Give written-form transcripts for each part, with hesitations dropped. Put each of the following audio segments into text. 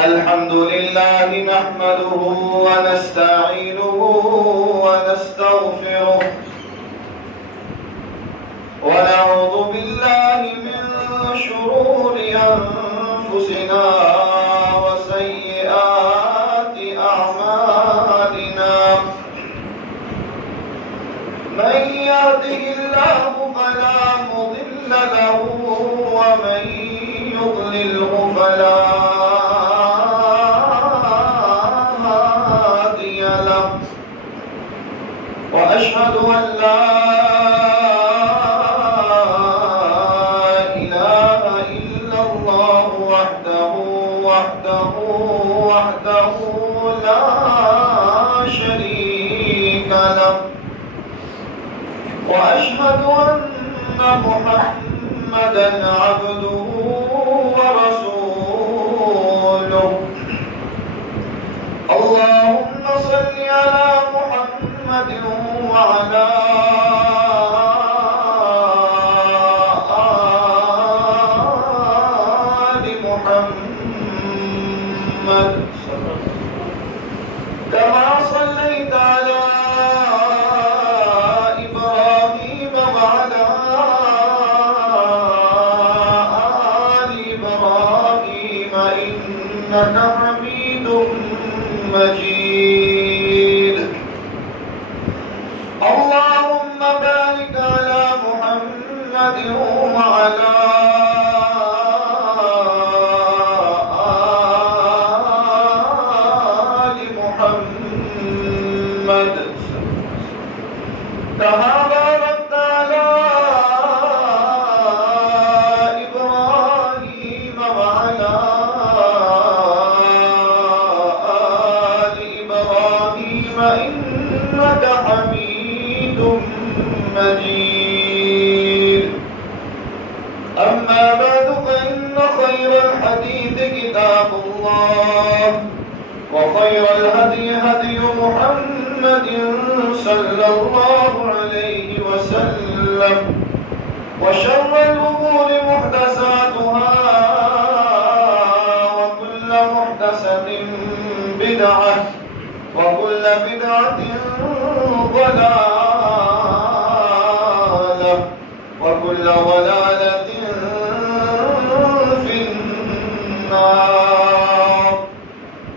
الحمد لله نحمده ونستعينه ونستغفره ونعوذ بالله من شرور أنفسنا وسيئات أعمالنا من يهده الله فلا مضل له ومن يضلله فلا هادي له وأشهد أن لا لا شريك له وأشهد أن محمدا عبده ورسوله اللهم صل على محمد وعلى آل محمد كما صليت على إبراهيم وعلى آل إبراهيم إنك حميد مجيد اللهم بارك على محمد وعلى كما باركت على إبراهيم وعلى آل إبراهيم إنك حميد مجيد أما بعد فإن خير الحديث كتاب الله وخير الهدي هدي محمد صلى الله عليه وسلم وشر الأمور محدثاتها وكل محدثة بدعة وكل بدعة ضلالة وكل ضلالة في النار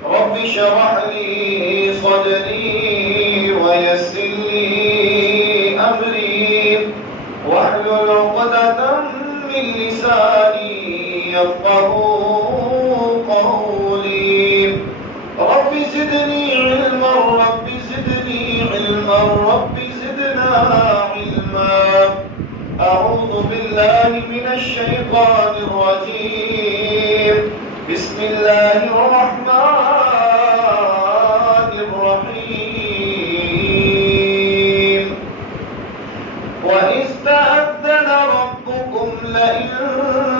رب اشرح لي صدري ويسر لي أمري واحلل عقدة من لساني يفقهوا قولي رب زدني علما رب زدني علما رب زدنا علما أعوذ بالله من الشيطان الرجيم بسم الله الرحمن الرحيم وإذ تأذن ربكم لئن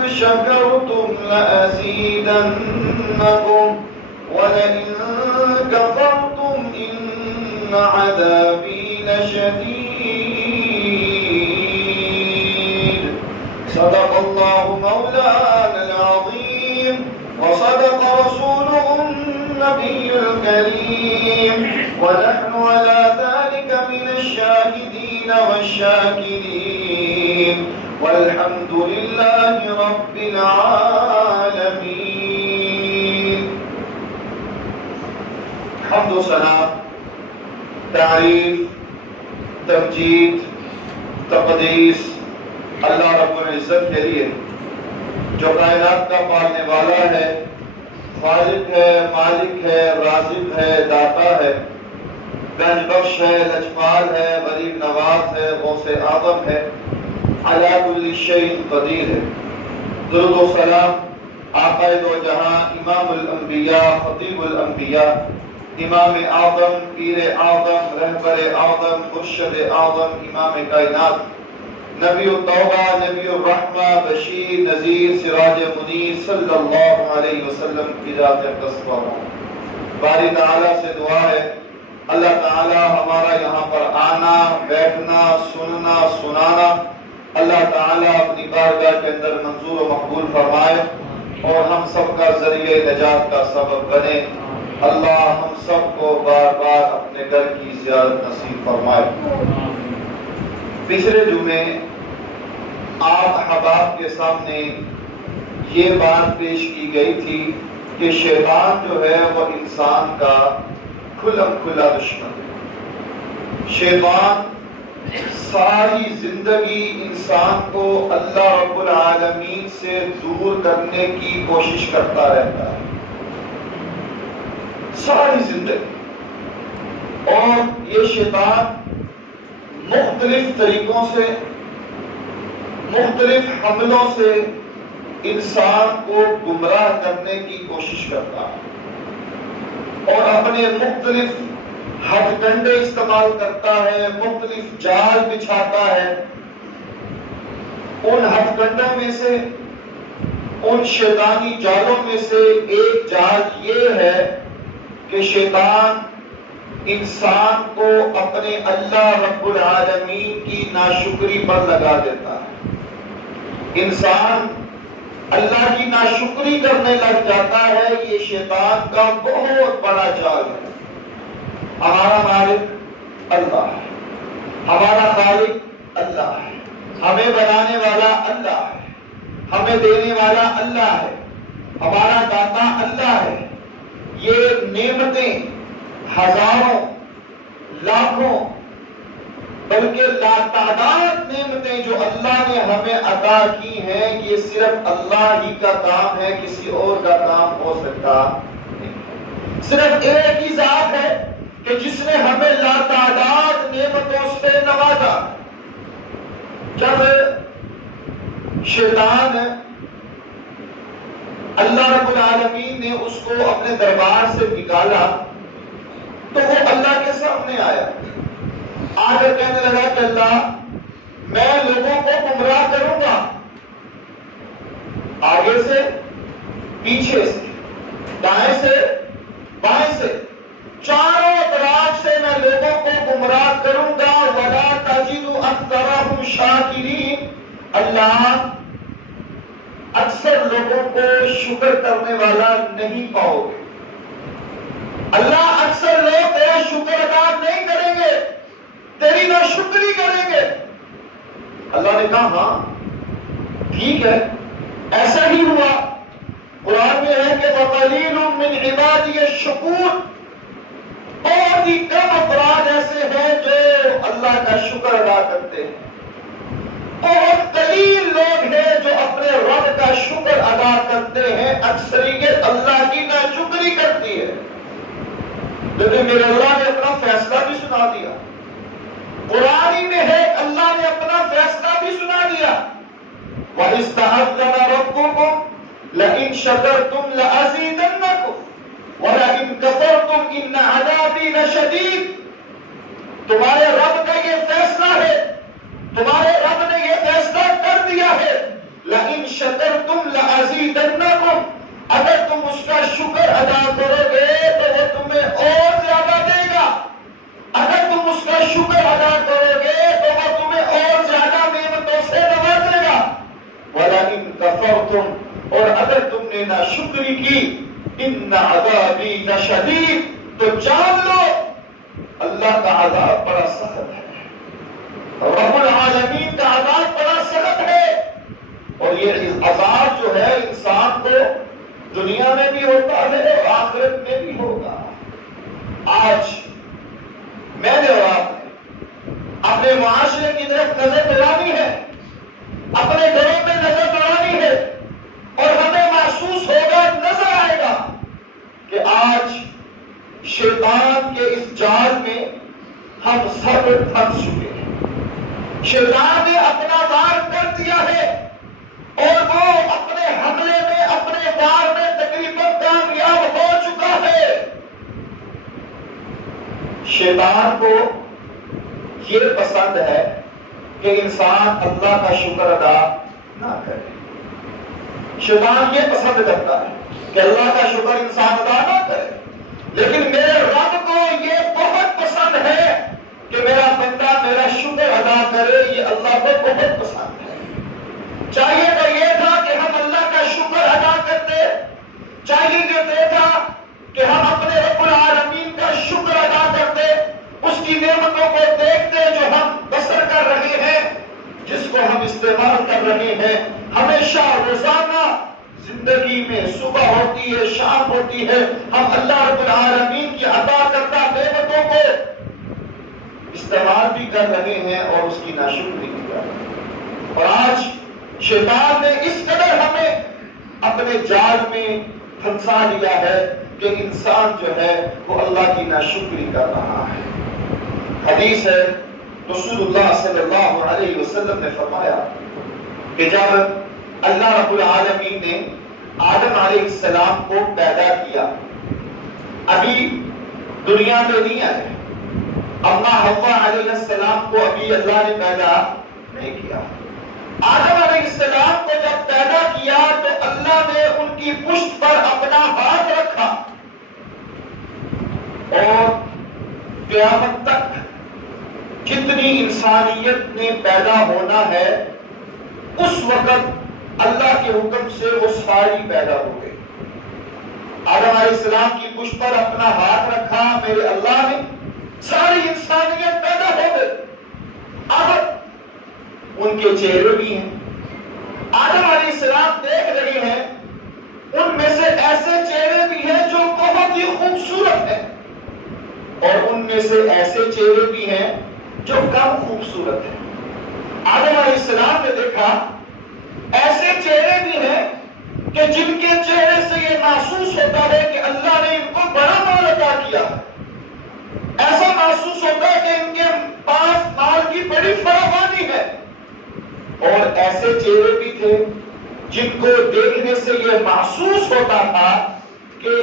شكرتم لأزيدنكم ولئن كفرتم إن عذابي لشديد صدق الله مولانا العظيم وصدق رسوله النبي الكريم ونحن على ذلك من الشاهدين والشاكرين والحمد لله رب العالمين حمد و ثنا تعریف تمجید تقدیس اللہ رب العزت کے لیے جو کائنات کا پالنے والا ہے خالق ہے مالک ہے رازق ہے داتا ہے گنج بخش ہے لجپال ہے غریب نواز ہے غوث اعظم ہے علی کل شیء قدیر ہے درود و سلام آقا دو جہاں امام الانبیاء خطیب الانبیاء امام اعظم پیر اعظم رہبر اعظم مرشد اعظم امام کائنات نبی التوبہ نبی الرحمہ بشیر نذیر سراج منیر صلی اللہ علیہ وسلم کی ذات اقدس باری تعالیٰ سے دعا ہے اللہ تعالیٰ ہمارا یہاں پر آنا بیٹھنا سننا سنانا اللہ تعالیٰ اپنی بارگاہ کے اندر منظور و مقبول فرمائے اور ہم سب کا ذریعہ نجات کا سبب بنے۔ اللہ ہم سب کو بار بار اپنے گھر کی زیارت نصیب فرمائے۔ پچھلے جمعے آپ احباب کے سامنے یہ بات پیش کی گئی تھی کہ شیطان جو ہے وہ انسان کا کھلم کھلا دشمن ہے۔ شیطان ساری زندگی انسان کو اللہ رب العالمین سے دور کرنے کی کوشش کرتا رہتا ہے، ساری زندگی۔ اور یہ شیطان مختلف طریقوں سے، مختلف حملوں سے انسان کو گمراہ کرنے کی کوشش کرتا ہے اور اپنے مختلف ہتھ کنڈے استعمال کرتا ہے، مختلف جال بچھاتا ہے۔ ان ہتھ کنڈوں میں سے، ان شیطانی جالوں میں سے ایک جال یہ ہے کہ شیطان انسان کو اپنے اللہ رب العالمین کی ناشکری پر لگا دیتا ہے۔ انسان اللہ کی ناشکری کرنے لگ جاتا ہے، یہ شیطان کا بہت بڑا جال ہے۔ ہمارا مالک اللہ ہے، ہمارا خالق اللہ ہے، ہمیں بنانے والا اللہ ہے، ہمیں دینے والا اللہ ہے، ہمارا داتا اللہ ہے۔ یہ نعمتیں ہزاروں، لاکھوں، بلکہ لاتعداد نعمتیں جو اللہ نے ہمیں عطا کی ہیں، یہ صرف اللہ ہی کا کام ہے، کسی اور کا کام ہو سکتا نہیں۔ صرف ایک ہی ذات ہے کہ جس نے ہمیں لاتعداد نعمتوں سے نوازا۔ جب شیطان اللہ رب العالمین نے اس کو اپنے دربار سے نکالا تو وہ اللہ کے سامنے آیا، آ کر کہنے لگا کہ اللہ میں لوگوں کو گمراہ کروں گا، آگے سے، پیچھے سے، دائیں سے، بائیں سے، چاروں طرف سے میں لوگوں کو گمراہ کروں گا۔ وَلَا تَجِدُ أَكْثَرَهُمْ شَاكِرِينَ، اللہ اکثر لوگوں کو شکر کرنے والا نہیں پاؤ گے۔ اللہ اکثر لوگ تیرا شکر ادا نہیں کریں گے، تیری ناشکری کریں گے۔ اللہ نے کہا ہاں ٹھیک ہے، ایسا ہی ہوا۔ قرآن میں ہے کہ وَقَلِيلٌ مِّنْ عِبَادِيَ الشَّكُورُ، بہت ہی کم افراد ایسے ہیں جو اللہ کا شکر ادا کرتے ہیں، بہت قلیل لوگ ہیں جو اپنے رب کا شکر ادا کرتے ہیں، اکثریت اللہ کی ناشکری کرتی ہے۔ لیکن میرے اللہ نے اپنا فیصلہ بھی سنا دیا، قرآن ہی میں ہے اللہ نے اپنا فیصلہ بھی سنا دیا۔ وَإِذْ تَعَذَّنَ رَبُّكُمْ لَئِن شَكَرْتُمْ لَأَزِيدَنَّكُمْ وَلَئِن كَفَرْتُمْ إِنَّ عَذَابِي لَشَدِيدٌ۔ تمہارے رب کا یہ فیصلہ ہے، تمہارے رب نے یہ فیصلہ کر دیا ہے، لَئِن شَكَرْتُمْ لَأَزِيدَنَّكُمْ، اگر تم اس کا شکر ادا کرو گے تو وہ تمہیں اور زیادہ دے گا، اگر تم اس کا شکر ادا کرو گے تو وہ تمہیں اور زیادہ نعمتوں سے نوازے گا۔ وَلَئِن كَفَرْتُمْ، اور اگر تم نے ناشکری کی، إِنَّ عَذَابِي لَشَدِيدٌ، تو جان لو اللہ کا عذاب بڑا سخت ہے، رب العالمین کا عذاب بڑا سخت ہے۔ اور یہ عذاب جو ہے انسان کو دنیا میں بھی ہوتا ہے اور آخرت میں بھی ہوگا۔ آج میں نے اور آپ نے اپنے معاشرے کی طرف نظر دوڑانی ہے، اپنے گھروں میں نظر دوڑانی ہے، اور ہمیں محسوس ہوگا، نظر آئے گا کہ آج شیطان کے اس جال میں ہم سب پھنس چکے ہیں۔ شیطان نے اپنا وار کر دیا ہے اور وہ اپنے حملے میں، اپنے وار میں تقریباً کامیاب ہو چکا ہے۔ شیطان کو یہ پسند ہے کہ انسان اللہ کا شکر ادا نہ کرے۔ شیطان یہ پسند کرتا ہے کہ اللہ کا شکر انسان ادا نہ کرے، لیکن میرے رب کو یہ بہت پسند ہے کہ میرا بندہ میرا شکر ادا کرے، یہ اللہ کو بہت پسند ہے۔ چاہیے تو یہ تھا کہ ہم اللہ کا شکر ادا کرتے کہ ہم اپنے رب العالمین کا شکر ادا کرتے، اس کی نعمتوں کو دیکھتے جو ہم بسر کر رہے ہیں، جس کو ہم استعمال کر رہے ہیں، ہمیشہ روزانہ زندگی میں صبح ہوتی ہے، شام ہوتی ہے، ہم اللہ رب العالمین کی عطا کردہ نعمتوں کو استعمال بھی کر رہے ہیں اور اس کی ناشکری بھی کر رہے ہیں۔ اور آج شیطان نے اس قدر ہمیں اپنے جال میں پھنسا لیا ہے کہ انسان جو ہے وہ اللہ کی ناشکری کر رہا ہے۔ حدیث ہے، رسول اللہ صلی اللہ علیہ وسلم نے فرمایا کہ جب اللہ رب العالمین نے آدم علیہ السلام کو پیدا کیا، ابھی دنیا میں نہیں آئے، اما حوا علیہ السلام کو ابھی اللہ نے پیدا نہیں کیا۔ آدم علیہ السلام کو جب پیدا کیا تو اللہ نے ان کی پشت پر اپنا ہاتھ رکھا اور قیامت تک جتنی انسانیت نے پیدا ہونا ہے اس وقت اللہ کے حکم سے وہ ساری پیدا ہو گئی۔ آدم علیہ السلام کی پشت پر اپنا ہاتھ رکھا میرے اللہ نے، ساری انسانیت پیدا ہو گئی۔ اب ان کے چہرے بھی ہیں، آدم علیہ السلام دیکھ رہے ہیں، ان میں سے ایسے چہرے بھی ہیں جو بہت ہی خوبصورت ہیں اور ان میں سے ایسے چہرے بھی ہیں جو کم خوبصورت ہیں۔ آدم علیہ السلام نے دیکھا ایسے چہرے بھی ہیں کہ جن کے چہرے سے یہ محسوس ہوتا ہے کہ اللہ نے ان کو بڑا مال عطا کیا، ایسا محسوس ہوتا ہے کہ ان کے پاس مال کی بڑی فراوانی ہے، اور ایسے چہرے بھی تھے جن کو دیکھنے سے یہ محسوس ہوتا تھا کہ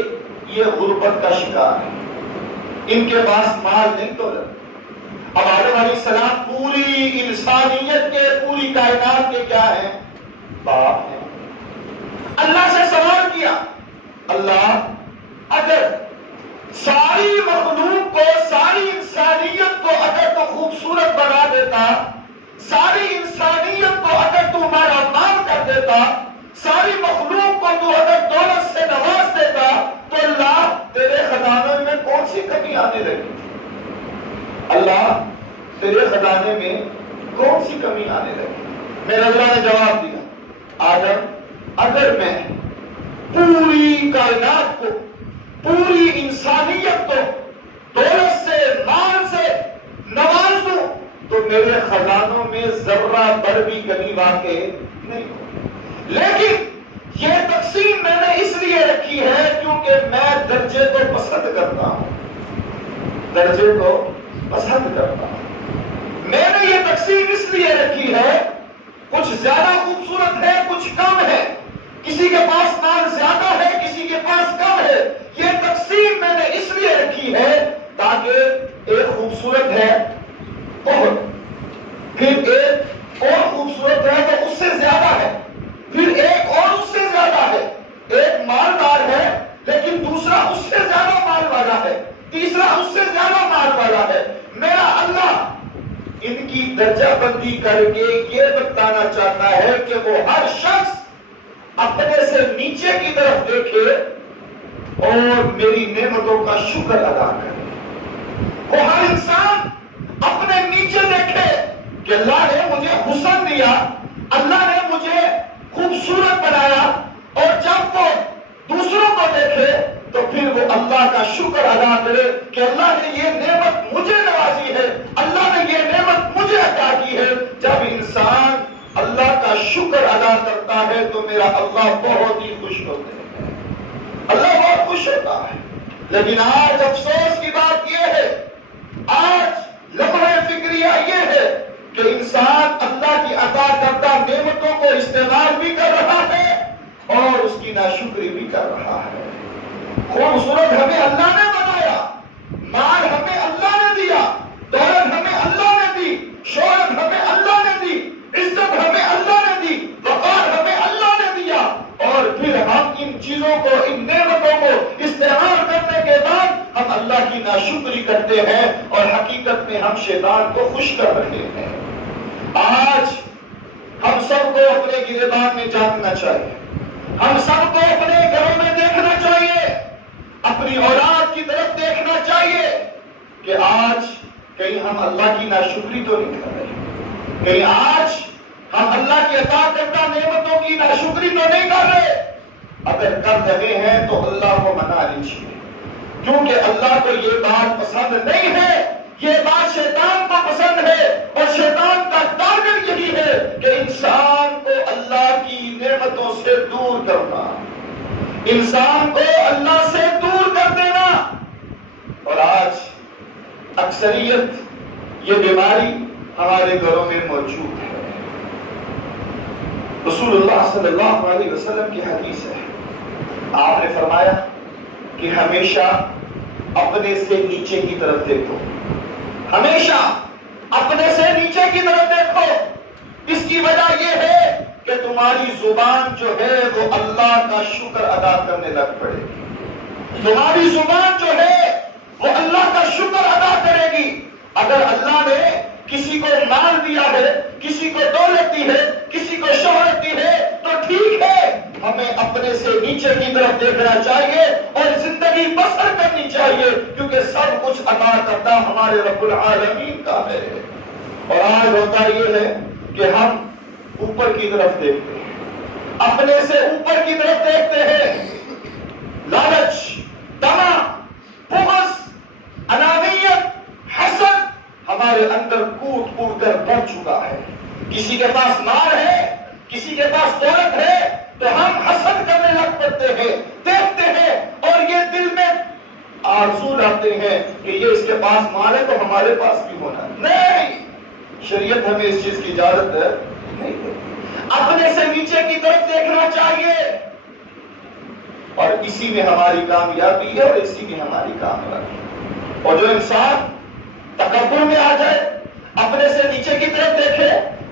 یہ غربت کا شکار ہے، ان کے پاس مال نہیں دولت۔ اب آدم علیہ السلام پوری انسانیت کے، پوری کائنات کے کیا ہیں؟ باپ ہیں۔ اللہ سے سوال کیا، اللہ اگر ساری مخلوق کو، ساری انسانیت کو اگر تو خوبصورت بنا دیتا، ساری انسانیت کو اگر تو مالا مال کر دیتا، ساری مخلوق کو تو اگر دولت سے نواز دیتا، تو اللہ تیرے خزانے میں کون سی کمی آنے لگی؟ اللہ تیرے خزانے میں کون سی کمی آنے لگی؟ میرے اللہ نے جواب دیا، آدم اگر میں پوری کائنات کو، پوری انسانیت کو دولت سے، مال سے نواز دوں تو میرے خزانوں میں ذرہ بھر بھی کمی واقع نہیں ہو، لیکن یہ تقسیم میں نے اس لیے رکھی ہے کیونکہ میں درجے کو پسند کرتا ہوں، درجے کو پسند کرتا ہوں۔ میں نے یہ تقسیم اس لیے رکھی ہے، کچھ زیادہ خوبصورت ہے، کچھ کم ہے، کسی کے پاس مال زیادہ ہے، کسی کے پاس کم ہے، یہ تقسیم میں نے اس لیے رکھی ہے تاکہ ایک خوبصورت ہے بہت، پھر ایک اور خوبصورت ہے تو اس سے زیادہ ہے، پھر ایک اور اس سے زیادہ ہے، ایک مالدار ہے لیکن دوسرا اس سے زیادہ مال والا ہے، تیسرا اس سے زیادہ مال والا ہے۔ میرا اللہ ان کی درجہ بندی کر کے یہ بتانا چاہتا ہے کہ وہ ہر شخص اپنے سے نیچے کی طرف دیکھے اور میری نعمتوں کا شکر ادا کرے۔ وہ ہر انسان اپنے نیچے دیکھے کہ اللہ نے مجھے حسن دیا، اللہ نے مجھے خوبصورت بنایا، اور جب وہ دوسروں کو دیکھے تو پھر وہ اللہ کا شکر ادا کرے کہ اللہ نے یہ نعمت مجھے نوازی ہے، اللہ نے یہ نعمت مجھے عطا کی ہے۔ جب انسان اللہ کا شکر ادا کرتا ہے تو میرا اللہ بہت ہی خوش ہوتے ہیں، اللہ بہت خوش ہوتا ہے۔ لیکن آج افسوس کی بات یہ ہے، آج لمحہ فکریہ یہ ہے کہ انسان اللہ کی عطا کردہ نعمتوں کو استعمال بھی کر رہا ہے اور اس کی ناشکری بھی کر رہا ہے۔ خوبصورت ہمیں اللہ نے بنایا، مال ہمیں اللہ نے دیا، دولت ہمیں اللہ نے دی، شہرت ہمیں اللہ نے دی، عزت ہمیں اللہ نے دی، وقار ہمیں اللہ نے دیا، اور پھر ہم ان چیزوں کو، ان نعمتوں کو استعمال کرنے کے بعد ہم اللہ کی ناشکری کرتے ہیں اور حقیقت میں ہم شیطان کو خوش کر رہے ہیں۔ آج ہم سب کو اپنے گریبان میں جاننا چاہیے، ہم سب کو اپنے گھروں میں دیکھنا چاہیے، اپنے اپنی اولاد کی طرف دیکھنا چاہیے کہ آج کہیں ہم اللہ کی ناشکری تو نہیں کر رہے، کہیں آج ہم اللہ کی عطا کردہ نعمتوں کی ناشکری تو نہیں کر رہے۔ اگر کر رہے ہیں تو اللہ کو منا لیجیے، کیونکہ اللہ کو یہ بات پسند نہیں ہے، یہ بات شیطان کو پسند ہے، اور شیطان کا ٹارگٹ یہی ہے کہ انسان کو اللہ کی نعمتوں سے دور کرنا، انسان کو اللہ سے دور کر دینا۔ اور آج اکثریت یہ بیماری ہمارے گھروں میں موجود ہے۔ رسول اللہ صلی اللہ علیہ وسلم کی حدیث ہے، آپ نے فرمایا کہ ہمیشہ اپنے سے نیچے کی طرف دیکھو، ہمیشہ اپنے سے نیچے کی طرف دیکھو۔ اس کی وجہ یہ ہے کہ تمہاری زبان جو ہے وہ اللہ کا شکر ادا کرنے لگ پڑے گی، تمہاری زبان جو ہے وہ اللہ کا شکر ادا کرے گی۔ اگر اللہ نے کسی کو مال دیا ہے، کسی کو دولت دی ہے، کسی کو شہرت دی ہے تو ٹھیک ہے، ہمیں اپنے سے نیچے کی طرف دیکھنا چاہیے اور زندگی بسر کرنی چاہیے، کیونکہ سب کچھ عطا کرتا ہمارے رب العالمین کا ہے۔ اور آج ہوتا یہ ہے کہ ہم اوپر کی طرف دیکھتے ہیں، اپنے سے اوپر کی طرف دیکھتے ہیں۔ لالچ، طمع، بغض، انانیت، حسد ہمارے اندر کوٹ کوٹ کر بڑھ چکا ہے۔ کسی کے پاس مال ہے، کسی کے پاس دولت ہے تو ہم حسد کرنے لگ پڑتے ہیں، دیکھتے ہیں، اور یہ دل میں آرزو لاتے ہیں کہ یہ اس کے پاس مال ہے تو ہمارے پاس بھی ہونا۔ نہیں، شریعت ہمیں اس چیز کی اجازت نہیں دیتی۔ اپنے سے نیچے کی طرف دیکھنا چاہیے، اور اسی میں ہماری کامیابی ہے اور اسی میں ہماری کامیابی ہے۔ اور جو انسان تکبر میں آ جائے، اپنے سے نیچے کی طرف دیکھے،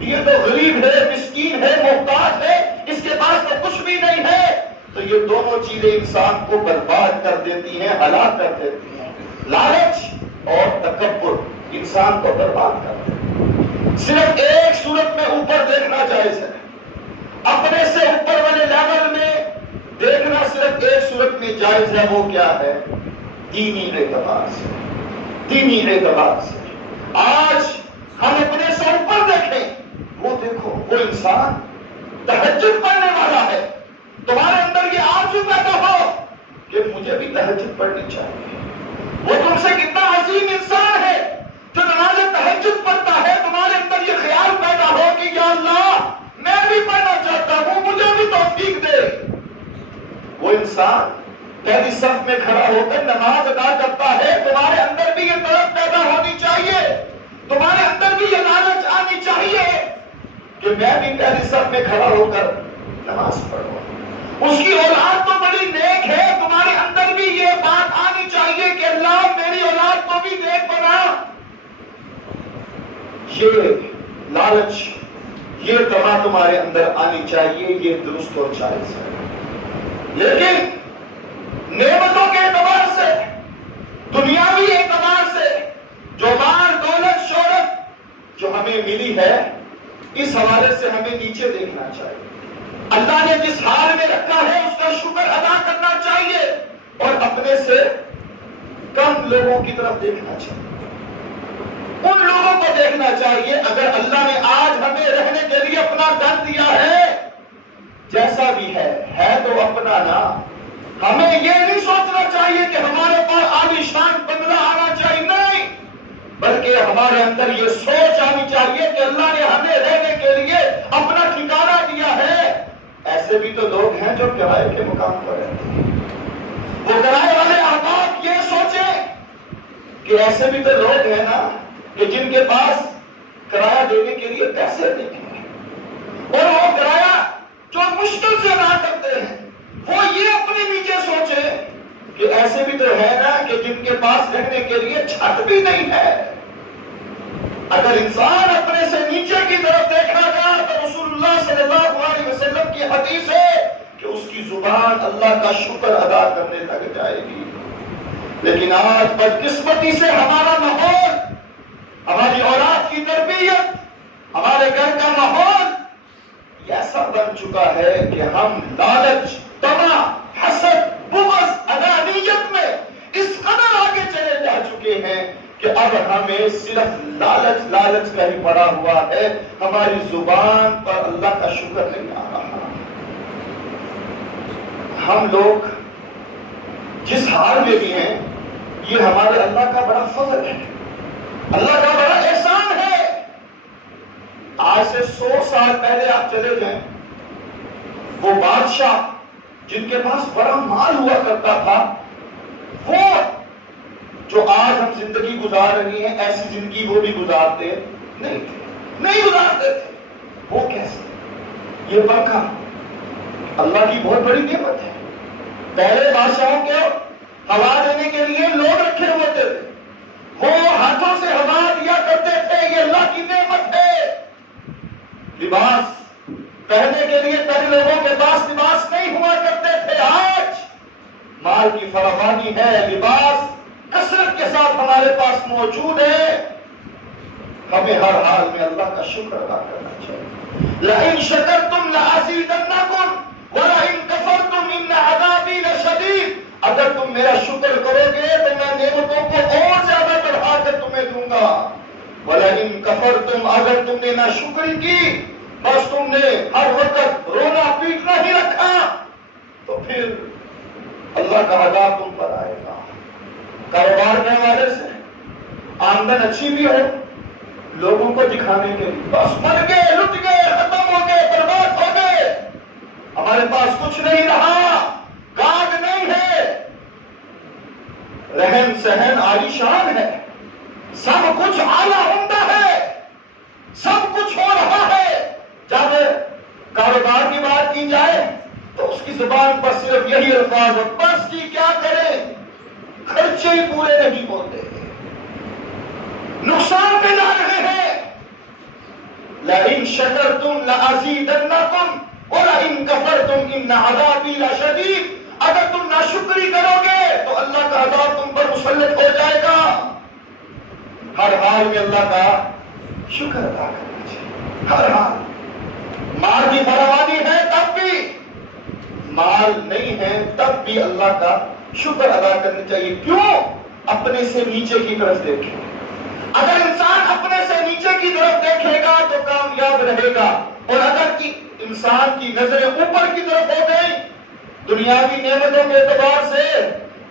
یہ تو غریب ہے، مسکین ہے، محتاج ہے، اس کے پاس تو کچھ بھی نہیں ہے، تو یہ دونوں چیزیں انسان کو برباد کر دیتی ہیں، ہلاک کر دیتی ہیں۔ لالچ اور تکبر انسان کو برباد کر دیتی ہیں۔ صرف ایک صورت میں اوپر دیکھنا جائز ہے، اپنے سے اوپر والے لیول میں دیکھنا صرف ایک صورت میں جائز ہے۔ وہ کیا ہے؟ دینی اعتبار سے، دینی اعتبار سے۔ آج ہم اپنے سے اوپر دیکھیں، وہ دیکھو وہ انسان تہجد پڑھنے والا ہے، تمہارے اندر یہ آرزو پیدا ہو کہ مجھے بھی تہجد پڑھنی چاہیے۔ وہ تم سے کتنا عظیم انسان ہے جو نماز تہجد پڑھتا ہے، تمہارے اندر یہ خیال پیدا ہو کہ یا اللہ میں بھی پڑھنا چاہتا ہوں، مجھے بھی توفیق دے۔ وہ انسان پہلی صف میں کھڑا ہو کر نماز ادا کرتا ہے، تمہارے اندر بھی یہ طرف پیدا ہونی چاہیے، تمہارے اندر بھی یہ لالچ آنی چاہیے کہ میں بھی پہلی صف میں کھڑا ہو کر نماز پڑھوں۔ اس کی اولاد تو بڑی نیک ہے، تمہارے اندر بھی یہ بات آنی چاہیے کہ اللہ میری اولاد کو بھی نیک بنا۔ یہ لالچ، یہ طمع تمہارے اندر آنی چاہیے، یہ درست اور جائز ہے۔ لیکن نعمتوں کے اعتبار سے، دنیاوی اعتبار سے، جو مال، دولت، شہرت جو ہمیں ملی ہے، اس حوالے سے ہمیں نیچے دیکھنا چاہیے۔ اللہ نے جس حال میں رکھا ہے اس کا شکر ادا کرنا چاہیے، اور اپنے سے کم لوگوں کی طرف دیکھنا چاہیے، ان لوگوں کو دیکھنا چاہیے۔ اگر اللہ نے آج ہمیں رہنے کے لیے اپنا گھر دیا ہے، جیسا بھی ہے تو اپنا نا۔ ہمیں یہ نہیں سوچنا چاہیے کہ ہمارے پاس عالیشان بنگلہ آنا چاہیے، نہیں، بلکہ ہمارے اندر یہ سوچ آنی چاہیے کہ اللہ نے ہمیں رہنے کے لیے اپنا ٹھکانہ دیا ہے۔ ایسے بھی تو لوگ ہیں جو کرائے کے مقام پر رہتے ہیں، وہ کرائے والے احباب یہ سوچیں کہ ایسے بھی تو لوگ ہیں نا کہ جن کے پاس کرایہ دینے کے لیے پیسے نہیں ہیں، اور وہ کرایہ جو مشکل سے ادا کرتے ہیں، وہ یہ اپنے نیچے سوچے کہ ایسے بھی تو ہے نا کہ جن کے پاس رہنے کے لیے چھت بھی نہیں ہے۔ اگر انسان اپنے سے نیچے کی طرف دیکھا گیا تو رسول اللہ صلی اللہ علیہ وسلم کی حدیث ہے کہ اس کی زبان اللہ کا شکر ادا کرنے لگ جائے گی۔ لیکن آج بدقسمتی سے ہمارا ماحول، ہماری اولاد کی تربیت، ہمارے گھر کا ماحول ایسا بن چکا ہے کہ ہم لالچ، طمع، حسد، بغض، انانیت میں کہ اب ہمیں صرف لالچ کا ہی پڑا ہوا ہے، ہماری زبان پر اللہ کا شکر نہیں آ رہا۔ ہم لوگ جس حال میں بھی ہیں، یہ ہمارے اللہ کا بڑا فضل ہے، اللہ کا بڑا احسان ہے۔ آج سے 100 سال پہلے آپ چلے جائیں، وہ بادشاہ جن کے پاس بڑا مال ہوا کرتا تھا، وہ جو آج ہم زندگی گزار رہی ہیں، ایسی زندگی وہ بھی گزارتے نہیں گزارتے تھے۔ وہ کیسے؟ یہ پنکھا اللہ کی بہت بڑی نعمت ہے۔ پہلے بادشاہوں کو ہوا دینے کے لیے لوگ رکھے ہوتے تھے، وہ ہاتھوں سے ہوا دیا کرتے تھے، یہ اللہ کی نعمت ہے۔ لباس پہننے کے لیے پہلے لوگوں کے پاس لباس نہیں ہوا کرتے تھے، آج مال کی فراوانی ہے، لباس کثرت کے ساتھ ہمارے پاس موجود ہے۔ ہمیں ہر حال میں اللہ کا شکر ادا کرنا چاہیے۔ لَئِن شَكَرْتُمْ لَأَزِيدَنَّكُمْ وَلَئِن كَفَرْتُمْ إِنَّ عَذَابِي لَشَدِيدٌ۔ اگر تم میرا شکر کرو گے تو میں نعمتوں کو اور زیادہ بڑھا کر تمہیں دوں گا۔ وَلَئِن كَفَرْتُمْ، اگر تم نے ناشکری کی، بس تم نے ہر وقت رونا پیٹنا ہی رکھا، تو پھر اللہ کا عذاب تم پر آئے گا۔ کاروبار کے حوالے سے آمدن اچھی بھی ہو، لوگوں کو دکھانے کے لیے بس مر گئے، لٹ گئے، ختم ہو گئے، برباد ہو گئے، ہمارے پاس کچھ نہیں رہا، کاج نہیں ہے، رہن سہن عالی شان ہے، سب کچھ اعلیٰ عمدہ ہے، سب کچھ ہو رہا ہے۔ جب کاروبار کی بات کی جائے تو اس کی زبان پر صرف یہی الفاظ ہو، بس کی کیا کریں، خرچے ہی پورے نہیں ہوتے، نقصان پہ جا رہے ہیں۔ لَئِن شَكَرْتُمْ لَأَزِيدَنَّكُمْ وَلَئِن كَفَرْتُمْ إِنَّ عَذَابِي لَشَدِيدٌ۔ اگر تم ناشکری کرو گے تو اللہ کا عذاب تم پر مسلط ہو جائے گا۔ ہر حال میں اللہ کا شکر ادا کرنا چاہیے، ہر حال۔ مال کی فراوانی ہے تب بھی، مال نہیں ہے تب بھی اللہ کا شکر ادا کرنا چاہیے۔ کیوں؟ اپنے سے نیچے کی طرف دیکھیں۔ اگر انسان اپنے سے نیچے کی طرف دیکھے گا تو کامیاب رہے گا، اور اگر انسان کی نظریں اوپر کی طرف ہو گئی دنیاوی نعمتوں کے اعتبار سے،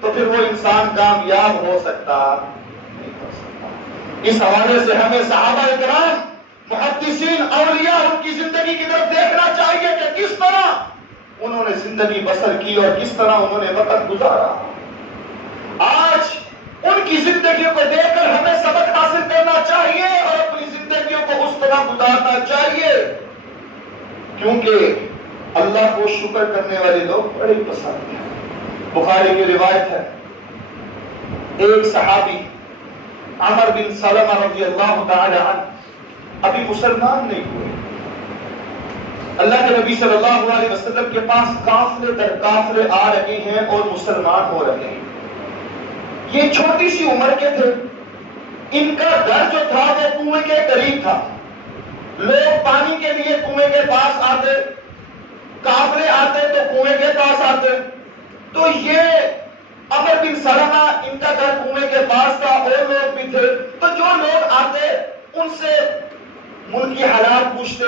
تو پھر وہ انسان کامیاب ہو سکتا نہیں ہو سکتا۔ اس حوالے سے ہمیں صحابہ کرام، محدثین، اولیاء، ان کی زندگی کی طرف دیکھنا چاہیے کہ کس طرح انہوں نے زندگی بسر کی اور کس طرح انہوں نے وقت گزارا۔ آج ان کی زندگیوں کو دیکھ کر ہمیں سبق حاصل کرنا چاہیے اور اپنی زندگیوں کو اس طرح گزارنا چاہیے، کیونکہ اللہ کو شکر کرنے والے لوگ بڑے پسند ہیں۔ بخاری کی روایت ہے، ایک صحابی عمر بن سلمہ رضی اللہ تعالی عنہ ابھی مسلمان نہیں ہوئے، اللہ کے نبی صلی اللہ علیہ وسلم کے پاس قافلے در قافلے آ رہے ہیں اور مسلمان ہو رہے ہیں۔ یہ چھوٹی سی عمر کے تھے، ان کا گھر جو تھا وہ کنویں کے قریب تھا، لوگ پانی کے لیے کنویں کے پاس آتے، قافلے آتے تو کنویں کے پاس آتے، تو یہ عمر بن سلمہ ان کا گھر کنویں کے پاس تھا، اور لوگ بھی تھے، تو جو لوگ آتے ان سے ملکی حالات پوچھتے،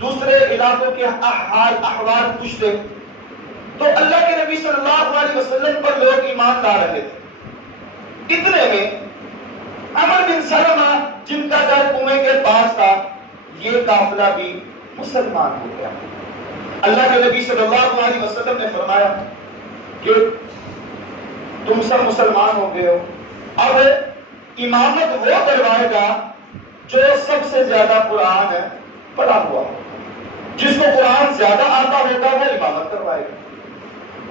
دوسرے علاقوں کے احوال پوچھتے، تو اللہ کے نبی صلی اللہ علیہ وسلم پر لوگ ایمان لا رہے تھے۔ اتنے میں عمر بن سلمہ جن کا گھر کنویں کے پاس تھا، یہ قافلہ بھی مسلمان ہو گیا۔ اللہ کے نبی صلی اللہ علیہ وسلم نے فرمایا کہ تم سب مسلمان ہو گئے ہو، اب امامت وہ کروائے گا جو سب سے زیادہ قرآن ہے پڑھا ہوا، جس کو قرآن زیادہ آتا ہوگا وہ امامت کروائے گا۔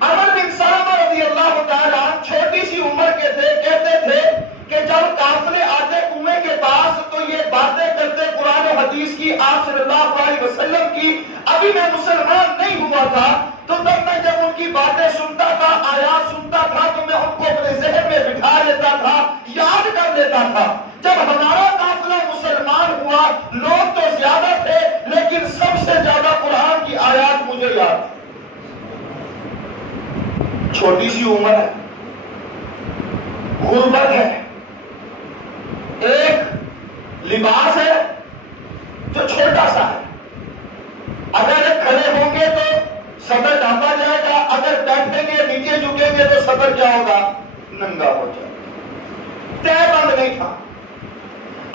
عمر بن سلمہ رضی اللہ تعالیٰ عنہ چھوٹی سی عمر کے تھے، کہتے تھے کہ جب قافلے آتے کنویں کے پاس تو یہ باتیں کرتے قرآن و حدیث کی، آپ صلی اللہ علیہ وسلم کی۔ ابھی میں مسلمان نہیں ہوا تھا، تو تب میں جب ان کی باتیں سنتا تھا، آیات سنتا تھا، تو میں ان کو اپنے ذہن میں بٹھا لیتا تھا، یاد کر لیتا تھا۔ جب ہمارا قافلہ مسلمان ہوا، لوگ تو زیادہ تھے لیکن سب سے زیادہ قرآن کی آیات مجھے یاد تھی۔ چھوٹی سی عمر ہے، غربت ہے، ایک لباس ہے جو چھوٹا سا ہے، اگر کھڑے ہوں گے تو صدر ڈھانپا جائے گا، اگر بیٹھیں گے نیچے جھکیں گے تو صدر کیا ہوگا؟ ننگا ہو جائے گا۔ طے بند نہیں تھا۔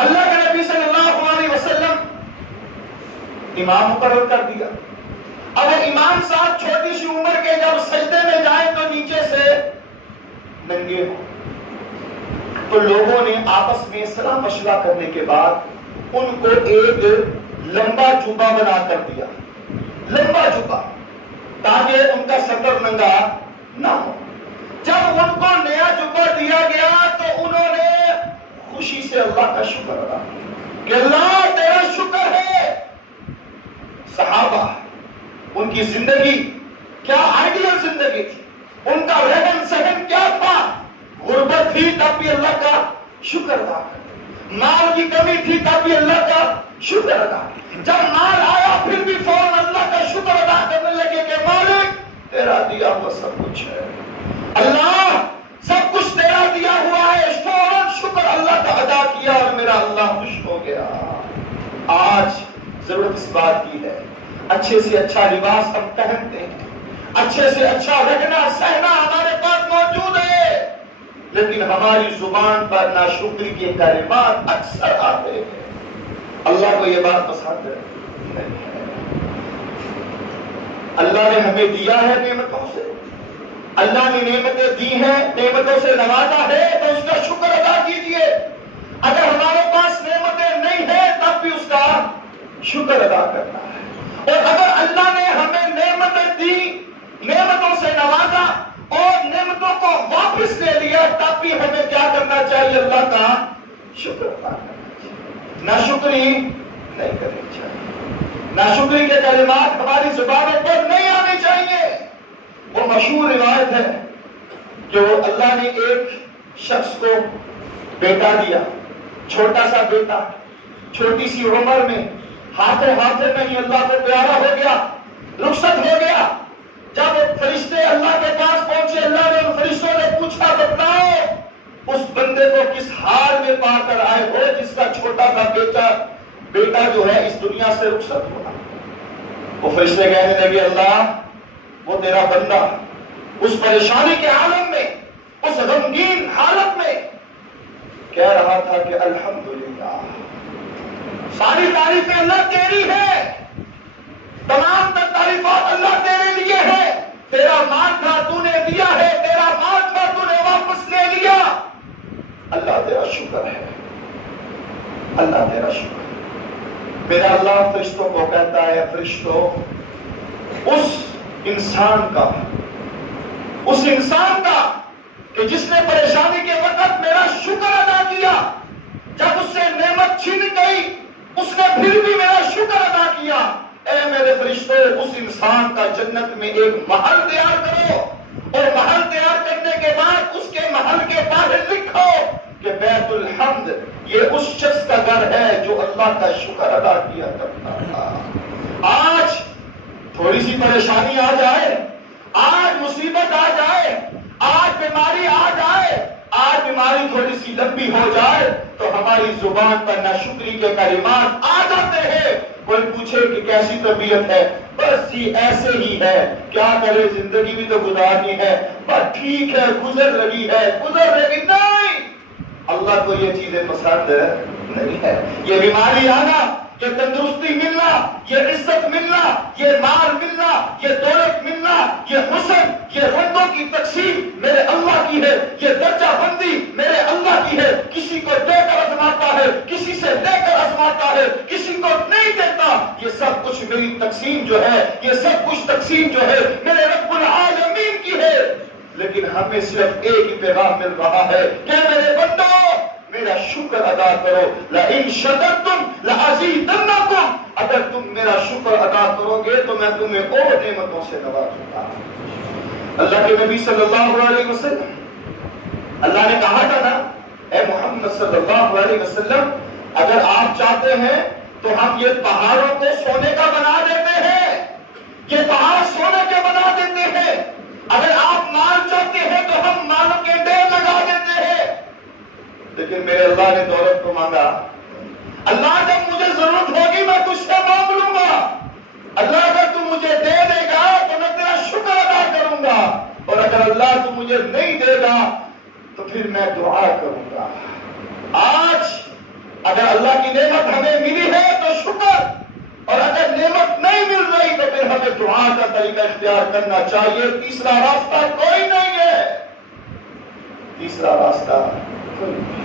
اللہ کے نبی صلی اللہ علیہ وسلم امام مقرر کر دیا۔ اب امام صاحب چھوٹی سی عمر کے جب سجدے میں جائیں تو نیچے سے ننگے ہوں، تو لوگوں نے آپس میں صلاح مشورہ کرنے کے بعد ان کو ایک لمبا جبہ بنا کر دیا، لمبا جبہ، تاکہ ان کا سطر ننگا نہ ہو۔ جب ان کو نیا جبہ دیا گیا تو انہوں نے خوشی سے اللہ کا شکر ادا کیا کہ اللہ تیرا شکر ہے۔ صحابہ ان کی زندگی کیا آئیڈیل زندگی تھی، ان کا رہن سہن کیا تھا، غربت تھی تب بھی اللہ کا شکر ادا کرتے، مال کی کمی تھی تب بھی اللہ کا شکر ادا کرتے، جب مال آیا پھر بھی فوراً اللہ کا شکر ادا کرنے لگے کہ مالک تیرا دیا ہوا سب کچھ ہے، اللہ سب کچھ تیرا دیا ہوا ہے، فوراً شکر اللہ کا ادا کیا اور میرا اللہ خوش ہو گیا۔ آج ضرورت اس بات کی ہے اچھے سے اچھا لباس ہم پہنتے ہیں، اچھے سے اچھا رہنا سہنا ہمارے پاس موجود ہے، لیکن ہماری زبان پر ناشکری کے کلمات اکثر آتے ہیں۔ اللہ کو یہ بات پسند نہیں ہے۔ اللہ نے ہمیں دیا ہے نعمتوں سے، اللہ نے نعمتیں دی ہیں، نعمتوں سے نوازا ہے تو اس کا شکر ادا کیجئے۔ اگر ہمارے پاس نعمتیں نہیں ہیں تب بھی اس کا شکر ادا کرنا ہے، اور اگر اللہ نے ہمیں نعمتیں دی، نعمتوں سے نوازا اور نعمتوں کو واپس لے لیا تب بھی ہمیں کیا کرنا چاہیے؟ اللہ کا شکر ادا کرنا چاہیے، ناشکری نہیں کرنی چاہیے، ناشکری کے کلمات ہماری زبانوں پر نہیں آنے چاہیے۔ وہ مشہور روایت ہے کہ اللہ نے ایک شخص کو بیٹا دیا، چھوٹا سا بیٹا، چھوٹی سی عمر میں ہاتھوں میں ہی اللہ کو پیارا ہو گیا، رخصت ہو گیا۔ جب فرشتے اللہ کے پاس پہنچے، اللہ نے ان فرشتوں نے پوچھا بتلاؤ اس بندے کو کس حال میں پا کر آئے ہو جس کا چھوٹا سا بیٹا جو ہے اس دنیا سے رخصت ہوا۔ وہ فرشتے کہنے لگے اللہ وہ تیرا بندہ اس پریشانی کے عالم میں، اس غمگین حالت میں کہہ رہا تھا کہ الحمدللہ ساری تعریفیں اللہ تیری ہے، تمام تعریفات اللہ تیرے لیے ہے، تیرا مال تھا تو نے دیا ہے، تیرا مال تھا تو نے واپس لے لیا، اللہ تیرا شکر ہے، اللہ تیرا شکر ہے۔ میرا اللہ فرشتوں کو کہتا ہے فرشتوں اس انسان کا کہ جس نے پریشانی کے وقت میرا شکر ادا کیا، جب اس سے نعمت چھن گئی اس نے پھر بھی میرا شکر ادا کیا، اے میرے فرشتوں اس انسان کا جنت میں ایک محل تیار کرو، اور محل تیار کرنے کے بعد اس کے محل کے باہر لکھو کہ بیت الحمد یہ اس شخص کا گھر ہے جو اللہ کا شکر ادا کیا کرتا تھا۔ آج تھوڑی سی پریشانی آ جائے، آج مصیبت آ جائے، آج بیماری آ جائے، آج بیماری تھوڑی سی لمبی ہو جائے تو ہماری زبان پر ناشکری کے کلمات آ جاتے ہیں۔ کوئی پوچھے کہ کیسی طبیعت ہے، بس جی ایسے ہی ہے، کیا کرے زندگی بھی تو گزارنی ہے، بس ٹھیک ہے گزر رہی ہے، گزر رہی نہیں۔ اللہ کو یہ چیزیں پسند نہیں ہے۔ یہ بیماری آنا، یہ تندرستی ملنا، یہ عزت ملنا، یہ مال ملنا، یہ دولت ملنا، یہ حسن، یہ رنگوں کی تقسیم میرے اللہ کی ہے، یہ درجہ بندی میرے اللہ کی ہے۔ کسی کو دے کر آزماتا ہے، کسی سے لے کر آزماتا ہے، کسی کو نہیں دیتا۔ یہ سب کچھ میری تقسیم جو ہے، یہ سب کچھ تقسیم جو ہے میرے رب العالمین کی ہے، لیکن ہمیں صرف ایک ہی پیغام مل رہا ہے کہ میرے بندو میرا شکر ادا کرو، لئن شکرتم لازیدنکم، اگر تم میرا شکر ادا کرو گے تو میں تمہیں اور نعمتوں سے نوازوں گا۔ اللہ کے نبی صلی اللہ علیہ وسلم، اللہ نے کہا تھا نا اے محمد صلی اللہ علیہ وسلم اگر آپ چاہتے ہیں تو ہم یہ پہاڑوں کو سونے کا بنا دیتے ہیں، یہ پہاڑ سونے کے بنا دیتے ہیں، اگر آپ مال چاہتے ہیں تو ہم مالوں کے ڈھیر لگا دیتے ہیں، لیکن میرے اللہ نے دولت کو مانگا. اللہ جب مجھے ضرورت ہوگی میں تجھ سے مانگ لوں گا. اللہ اگر تو مجھے دے دے گا تو میں تیرا شکر ادا کروں گا, اور اگر اللہ تو مجھے نہیں دے گا تو پھر میں دعا کروں گا. آج اگر اللہ کی نعمت ہمیں ملی ہے تو شکر, اور اگر نعمت نہیں مل رہی تو پھر ہمیں دعا کا طریقہ اختیار کرنا چاہیے. تیسرا راستہ کوئی نہیں ہے, تیسرا راستہ کوئی نہیں.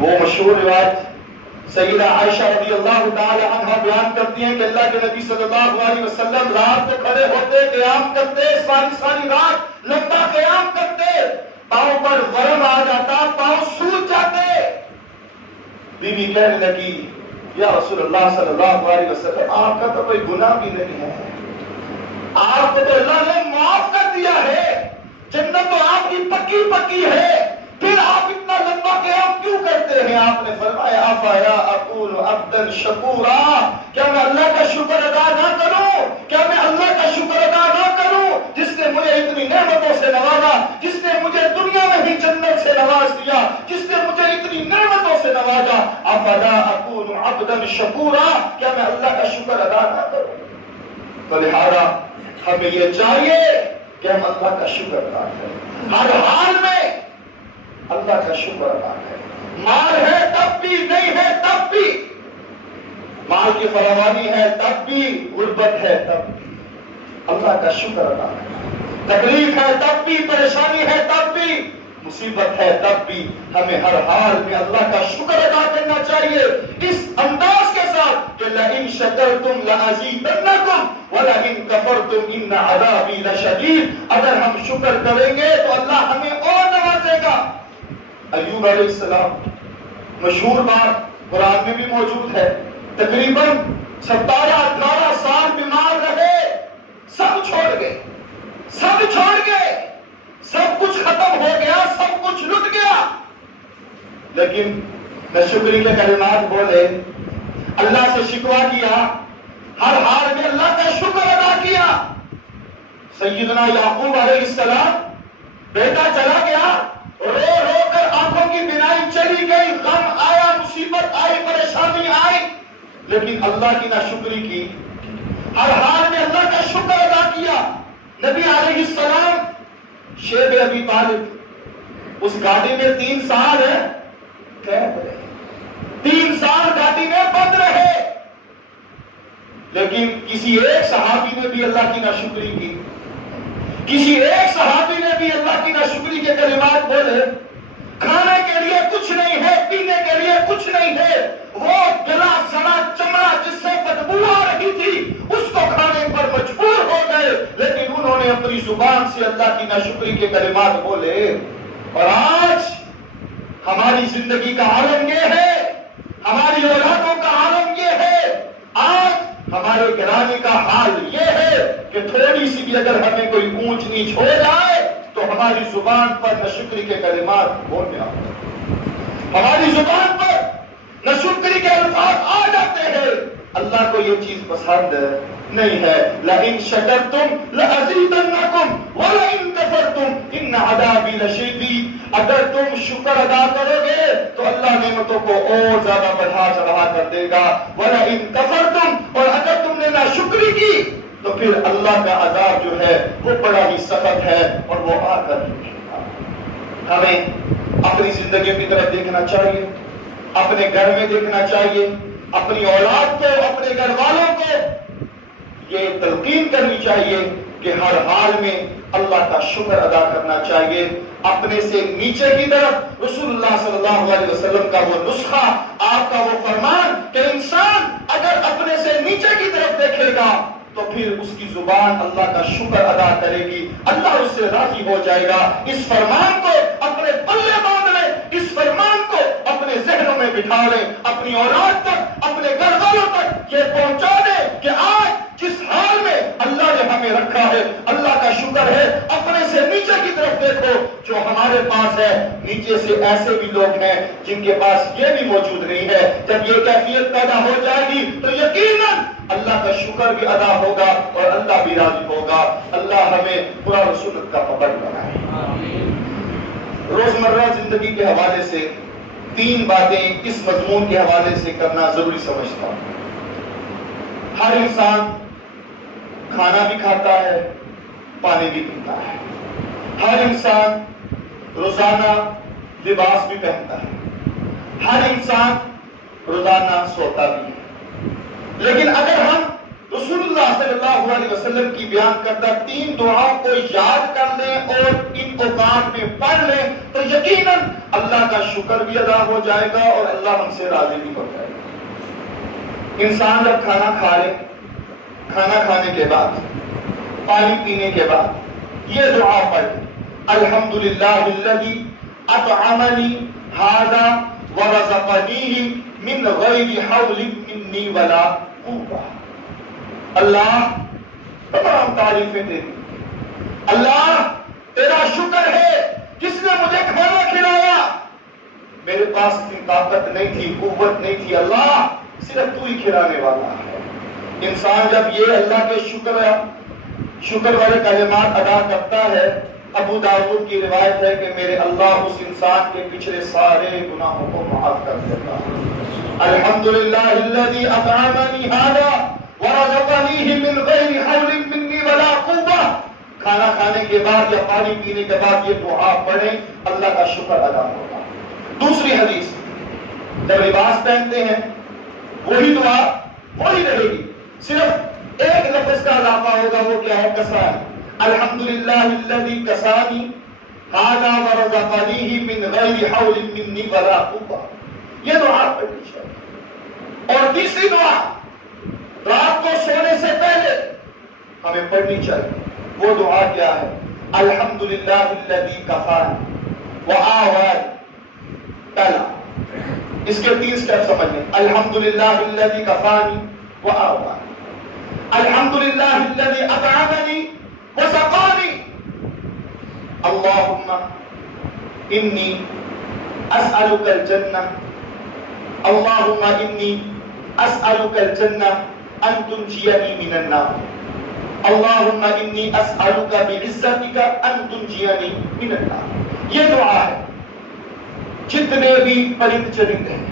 وہ مشہور روایت سیدہ عائشہ رضی اللہ تعالی عنہا بیان کرتی ہیں کہ اللہ کے نبی صلی اللہ علیہ وسلم رات کو کھڑے ہوتے, قیام کرتے, ساری رات لمبا قیام کرتے, پاؤں پر ورم آ جاتا, پاؤں سوج جاتے. بی بی کہنے لگی یا رسول اللہ صلی اللہ علیہ وسلم آپ کا تو کوئی گناہ بھی نہیں ہے, آپ کو تو اللہ نے معاف کر دیا ہے, جنت تو آپ کی پکی پکی ہے, پھر آپ اتنا لمبا قیام کیوں کرتے ہیں؟ آپ نے فرمایا افیا اکون عبدا شکورا, کیا میں اللہ کا شکر ادا نہ کروں, کیا میں اللہ کا شکر ادا نہ کروں جس نے مجھے اتنی نعمتوں سے نوازا, جس نے مجھے دنیا میں ہی جنت سے نواز دیا, جس نے مجھے اتنی نعمتوں سے نوازا. افیا اکون عبدا شکورا, کیا میں اللہ کا شکر ادا نہ کروں؟ تو لہذا ہمیں یہ چاہیے کہ ہم اللہ کا شکر ادا کریں, ہر حال میں اللہ کا شکر ادا کریں. مال ہے تب بھی, نہیں ہے تب بھی, مال کی فراوانی ہے تب بھی, غربت ہے تب بھی اللہ کا شکر ادا کریں. تکلیف ہے تب بھی, پریشانی ہے تب بھی, مصیبت ہے تب بھی, ہمیں ہر حال میں اللہ کا شکر ادا کرنا چاہیے اس انداز کے ساتھ کہ لئن شکرتم لازیدنکم ولئن کفرتم ان عذابی لشدید. اگر ہم شکر کریں گے تو اللہ ہمیں اور نوازے گا. ایوب علیہ السلام مشہور بات قرآن میں بھی موجود ہے, تقریباً 17-18 سال بیمار رہے, سب چھوڑ گئے, سب چھوڑ گئے, سب کچھ ختم ہو گیا, سب کچھ لٹ گیا, لیکن ناشکری کے کلمات بولے, اللہ سے شکوہ کیا, ہر حال میں اللہ کا شکر ادا کیا. سیدنا یعقوب علیہ السلام بیٹا چلا گیا, رو رو کر آنکھوں کی بینائی چلی گئی, غم آیا, مصیبت آئی, پریشانی آئی, لیکن اللہ کی ناشکری کی, ہر حال میں اللہ کا شکر ادا کیا. نبی علیہ السلام شیب ابی طالب اس گاڑی میں 3 سال قید رہے, 3 سال گاڑی میں بند رہے, لیکن کسی ایک صحابی نے بھی اللہ کی ناشکری کی, کسی ایک صحابی نے بھی اللہ کی ناشکری کے کلمات بولے. کھانے کے لیے کچھ نہیں ہے, پینے کے لیے کچھ نہیں ہے, وہ گلا سڑا چمڑا جس سے بدبو آ رہی تھی اس کو کھانے پر مجبور ہو گئے, لیکن انہوں نے اپنی زبان سے اللہ کی ناشکری کے کلمات بولے. اور آج ہماری زندگی کا عالم یہ ہے, ہماری اولادوں کا عالم یہ ہے, آج ہمارے گھرانے کا حال یہ ہے کہ تھوڑی سی بھی اگر ہمیں کوئی اونچ نیچ ہو جائے تو ہماری زبان پر ناشکری کے کلمات بولنے آتے ہیں, ہماری زبان پر ناشکری کے الفاظ آ جاتے ہیں. اللہ کو یہ چیز پسند نہیں ہے. لئن شکرتم لازیدنکم ولئن کفرتم ان عذابی لشدید. اگر تم شکر ادا کرو گے تو اللہ نعمتوں کو اور زیادہ بڑھا چڑھا کر دے گا. ولئن کفرتم, اور اگر تم نے ناشکری کی تو پھر اللہ کا عذاب جو ہے وہ بڑا ہی سخت ہے اور وہ آ کر ہمیں اپنی زندگی کی طرف دیکھنا چاہیے, اپنے گھر میں دیکھنا چاہیے, اپنی اولاد کو, اپنے گھر والوں کو یہ تلقین کرنی چاہیے کہ ہر حال میں اللہ کا شکر ادا کرنا چاہیے. اپنے سے نیچے کی طرف رسول اللہ صلی اللہ علیہ وسلم کا وہ نسخہ, آپ کا وہ فرمان کہ انسان اگر اپنے سے نیچے کی طرف دیکھے گا تو پھر اس کی زبان اللہ کا شکر ادا کرے گی, اللہ اس سے راضی ہو جائے گا. اس فرمان کو اپنے پلے باندھ لیں, اس فرمان کو اپنے ذہنوں میں بٹھا لیں, اپنی اولاد تک, اپنے گھر والوں تک یہ پہنچا دیں کہ آج جس حال میں اللہ نے ہمیں رکھا ہے اللہ کا شکر ہے. اپنے سے نیچے کی طرف دیکھو, جو ہمارے پاس ہے, نیچے سے ایسے بھی لوگ ہیں جن کے پاس یہ بھی موجود نہیں ہے. جب یہ کیفیت پیدا ہو جائے گی تو یقیناً اللہ کا شکر بھی ادا ہوگا اور اللہ بھی راضی ہوگا. اللہ ہمیں قرآن و سنت کا پابند بنائے. روزمرہ زندگی کے حوالے سے 3 باتیں اس مضمون کے حوالے سے کرنا ضروری سمجھتا ہوں۔ ہر انسان کھانا بھی کھاتا ہے، پانی بھی پیتا ہے۔ ہر انسان روزانہ لباس بھی پہنتا ہے۔ ہر انسان روزانہ سوتا بھی ہے۔ لیکن اگر ہم رسول اللہ صلی اللہ علیہ وسلم کی بیان کردہ 3 دعاؤں کو یاد کر لیں اور ان اوقات میں پڑھ لیں تو یقیناً اللہ کا شکر بھی ادا ہو جائے گا اور اللہ ہم سے راضی بھی ہو جائے گا۔ انسان جب کھانا کھا لے، کھانا کھانے کے بعد، پانی پینے کے بعد یہ دعا پڑھے، الحمدللہ الذی اطعمنی ھذا ورزقنیہ من غیر حول منی ولا قوۃ۔ اللہ تمام تعریفیں تیری، اللہ تیرا شکر ہے جس نے مجھے کھانا کھلایا، میرے پاس اتنی طاقت نہیں تھی، قوت نہیں تھی، اللہ صرف تو ہی کھلانے والا ہے۔ انسان جب یہ اللہ کے شکر والے کلمات ادا کرتا ہے، ابو داؤد کی روایت ہے کہ میرے اللہ اس انسان کے پچھلے سارے گناہوں کو معاف کر دیتا ہے۔ الحمدللہ الذی اطعمنی ھذا ورزقنیہ من غیر حول منی ولا قوۃ۔ کھانا کھانے کے بعد یا پانی پینے کے بعد یہ دعا پڑھیں، اللہ کا شکر ادا ہوگا۔ دوسری حدیث، جب لباس پہنتے ہیں وہی دعا وہی رہے گی، صرف ایک لفظ کا اضافہ ہوگا، وہ کیا ہے؟ کسانی۔ الحمدللہ الذی کسانی ھذا ورزقنیہ من غیر حول منی ولا قوۃ۔ یہ دعا پڑھنی چاہیے۔ اور تیسری دعا رات کو سونے سے پہلے ہمیں پڑھنی چاہیے، وہ دعا کیا ہے؟ الحمدللہ الذی کفانی وآوانی۔ پہلا اس کے 3 سٹیپ سمجھ لیں۔ الحمدللہ الذی کفانی وآوانی، الحمدللہ الذی اطعمنی وسقانی، اللہم انی اسألک الجنہ، اللہم انی اسألک الجنہ ان تنجینی من النار، اللہم انی اسألک بعزتک ان تنجینی من النار۔ یہ دعا ہے جتنے بھی پرند چرند ہیں،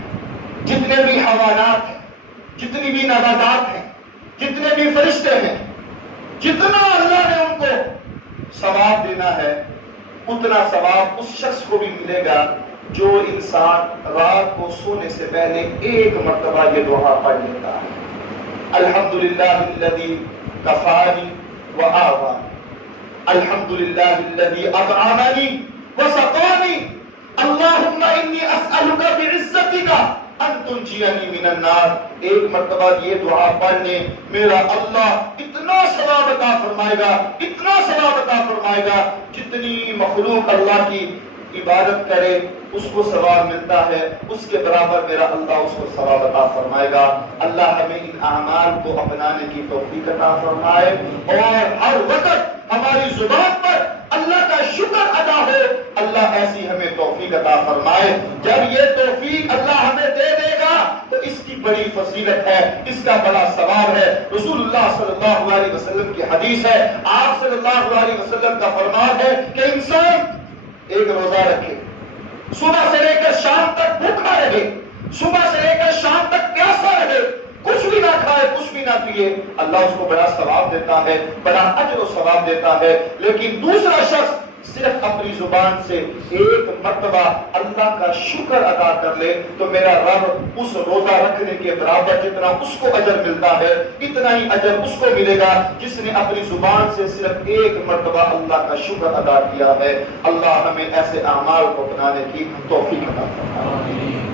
جتنے بھی حیوانات ہیں، جتنی بھی نباتات ہیں، جتنے بھی فرشتے ہیں، جتنا اللہ نے ان کو ثواب دینا ہے اتنا ثواب اس شخص کو بھی ملے گا جو انسان رات کو سونے سے پہلے ایک مرتبہ یہ دعا پڑھ لیتا ہے۔ الحمدللہ الذی کفانی وآوانی، الحمدللہ الذی اطعمنی وسقانی، اللہم انی اسألک بعزتک ان تنجینی من النار۔ ایک مرتبہ یہ دعا پڑھنے میرا اللہ اتنا ثواب عطا فرمائے گا، اتنا ثواب عطا فرمائے گا، جتنی مخلوق اللہ کی عبادت کرے اس کو ثواب ملتا ہے، اس کے برابر میرا اللہ اس کو ثواب عطا فرمائے گا۔ اللہ ہمیں ان اعمال کو اپنانے کی توفیق عطا فرمائے اور ہر وقت ہماری زبان پر اللہ کا شکر ادا ہو، اللہ ایسی ہمیں توفیق عطا فرمائے۔ جب یہ توفیق اللہ ہمیں دے دے گا تو اس کی بڑی فضیلت ہے، اس کا بڑا ثواب ہے۔ رسول اللہ صلی اللہ علیہ وسلم کی حدیث ہے، آپ صلی اللہ علیہ وسلم کا فرمان ہے کہ انسان ایک روزہ رکھے، صبح سے لے کر شام تک بھوکا رہے، صبح سے لے کر شام تک پیاسا رہے، کچھ بھی نہ کھائے، کچھ بھی نہ پیے، اللہ اس کو بڑا ثواب دیتا ہے، بڑا اجر و ثواب دیتا ہے۔ لیکن دوسرا شخص صرف اپنی زبان سے ایک مرتبہ اللہ کا شکر ادا کر لے تو میرا رب اس روزہ رکھنے کے برابر جتنا اس کو اجر ملتا ہے اتنا ہی اجر اس کو ملے گا جس نے اپنی زبان سے صرف ایک مرتبہ اللہ کا شکر ادا کیا ہے۔ اللہ ہمیں ایسے اعمال کو اپنانے کی توفیق عطا فرمائے۔